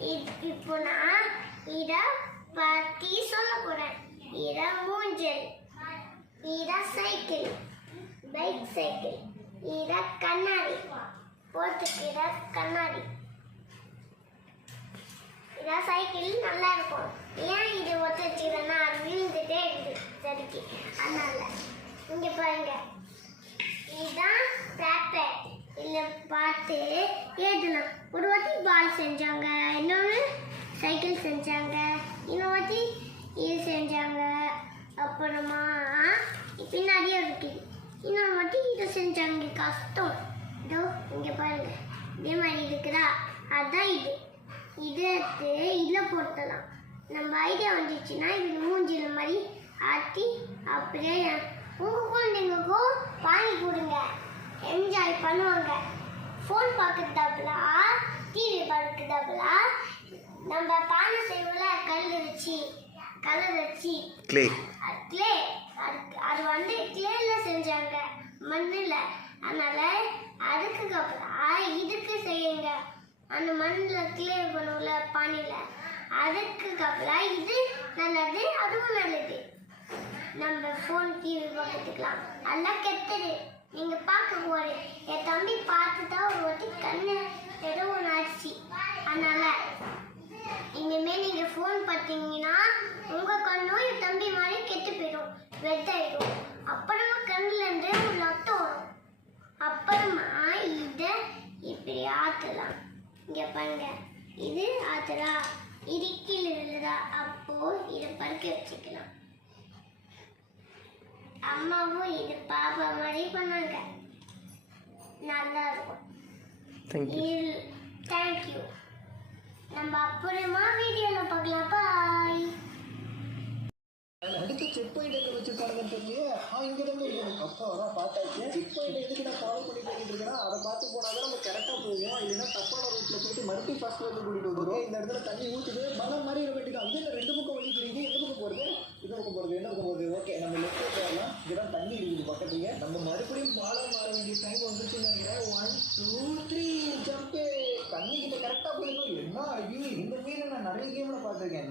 இப்போ நான் இதை பற்றி சொல்ல போறேன். இதை மூஞ்சல், இதை சைக்கிள், பைக் சைக்கிள், இதை கண்ணாடி போட்டுக்கிற கண்ணாடி. இதை சைக்கிள் நல்லா இருக்கும். ஏன் இது ஒத்து வச்சுக்கிறேன்னா அது விழுந்துட்டே இருக்குது சரிக்கு. அதனால இங்க பாருங்க, இதுதான் டிராக்டர். இதில் பார்த்து ஏதலாம். ஒரு வாட்டி பால் செஞ்சாங்க, இன்னொன்று சைக்கிள் செஞ்சாங்க, இன்னொரு வாட்டி இது செஞ்சாங்க. அப்புறமா பின்னாடியே இருக்குது. இன்னொரு வாட்டி இதை செஞ்சாங்க. கஷ்டம். இதோ இங்கே பாருங்க, இதே மாதிரி இருக்குதா? அதுதான் இது. இதை எடுத்து இதில் போட்டலாம். நம்ம ஐடியா வந்துச்சுன்னா இது மூஞ்சில மாதிரி ஆட்டி அப்படியே உங்கள் குழந்தைங்களுக்கும் வாங்கி கொடுங்க, என்ஜாய் பண்ணுவாங்க. ஃபோன் பார்க்குறதாப்புல, டிவி பார்க்குறதாப்புல, நம்ம பானை செய்வோம்ல கலர் வச்சு கிளே அது வந்து கிளேல செஞ்சாங்க, மண்ணில். அதனால அதுக்கு அப்புறம் இதுக்கு செய்யுங்க. அந்த மண்ணில் கிளே பண்ணுவோம்ல பானையில், அதுக்கு அப்புறம் இது நல்லது, அதுவும் நல்லது. நம்ம ஃபோன் டிவி பார்க்கறதுக்கலாம். அதெல்லாம் கெட்டது. நீங்கள் பார்க்க போகிறேன். என் தம்பி பார்த்து தான் ஒரு வாட்டி கண்ணு ஏதோ ஒன்று ஆச்சு. அதனால் இனிமேல் நீங்கள் ஃபோன் பார்த்தீங்கன்னா உங்கள் கண்ணும் என் தம்பி மாதிரி கெட்டு போயிடும், வெட்டாயிடும். அப்புறமா கண்ணுலேருந்து ஒரு ரத்தம் வரும். அப்புறமா இதை இப்படி ஆற்றலாம். இங்கே பாருங்க, இது ஆற்றலா, இது கீழே விழுதா, அப்போது இதை பறிக்க வச்சுக்கலாம். அம்மாவும் இது பாப்பா மாதிரி பண்ணாங்க, நல்லா இருக்கும். தேங்க்யூ. நம்ம அப்புறமா வீடியோவில் பார்க்கலாம். பாய். அடுத்து செக் பாயிண்ட் எங்கே வச்சுருக்காங்கன்னு தெரியல. இங்கே தான் இருக்கு. அப்பா தான் பார்த்தாச்சு. செக் பாயிண்ட் எதுக்கு நான் ஃபாலோ பண்ணி போயிட்டு இருக்கேன்னா அதை பார்த்து போனால் தான் நம்ம கரெக்டாக போவோம். இல்லைன்னா தப்பான ரூட்டில் போயிட்டு மறுபடி ஃபர்ஸ்ட் வந்து கூட்டிகிட்டு வந்துடும். இந்த இடத்துல தண்ணி ஊற்றுது, மனம் மாதிரி வேண்டியது. அங்கே ரெண்டு பக்கம் வழி புரியுது. எந்த பக்கம் போகிறது, இந்த பக்கம் போகிறது, என்ன பக்கம் போகிறது? ஓகே, நம்ம லெஃப்ட் போகலாம். இதுதான் தண்ணி இருக்குது பக்கத்துலேயே. நம்ம மறுபடியும் பாலம் மாற வேண்டிய டைம் வந்துச்சுன்னு நினைக்கிறேன். 1 2 3 ஜம்ப்பு. தண்ணி கிட்ட கரெக்டாக போயிடும். என்ன ஐயோ, இந்த மீன் நான் நிறைய கேமில் பார்த்துருக்கேன்.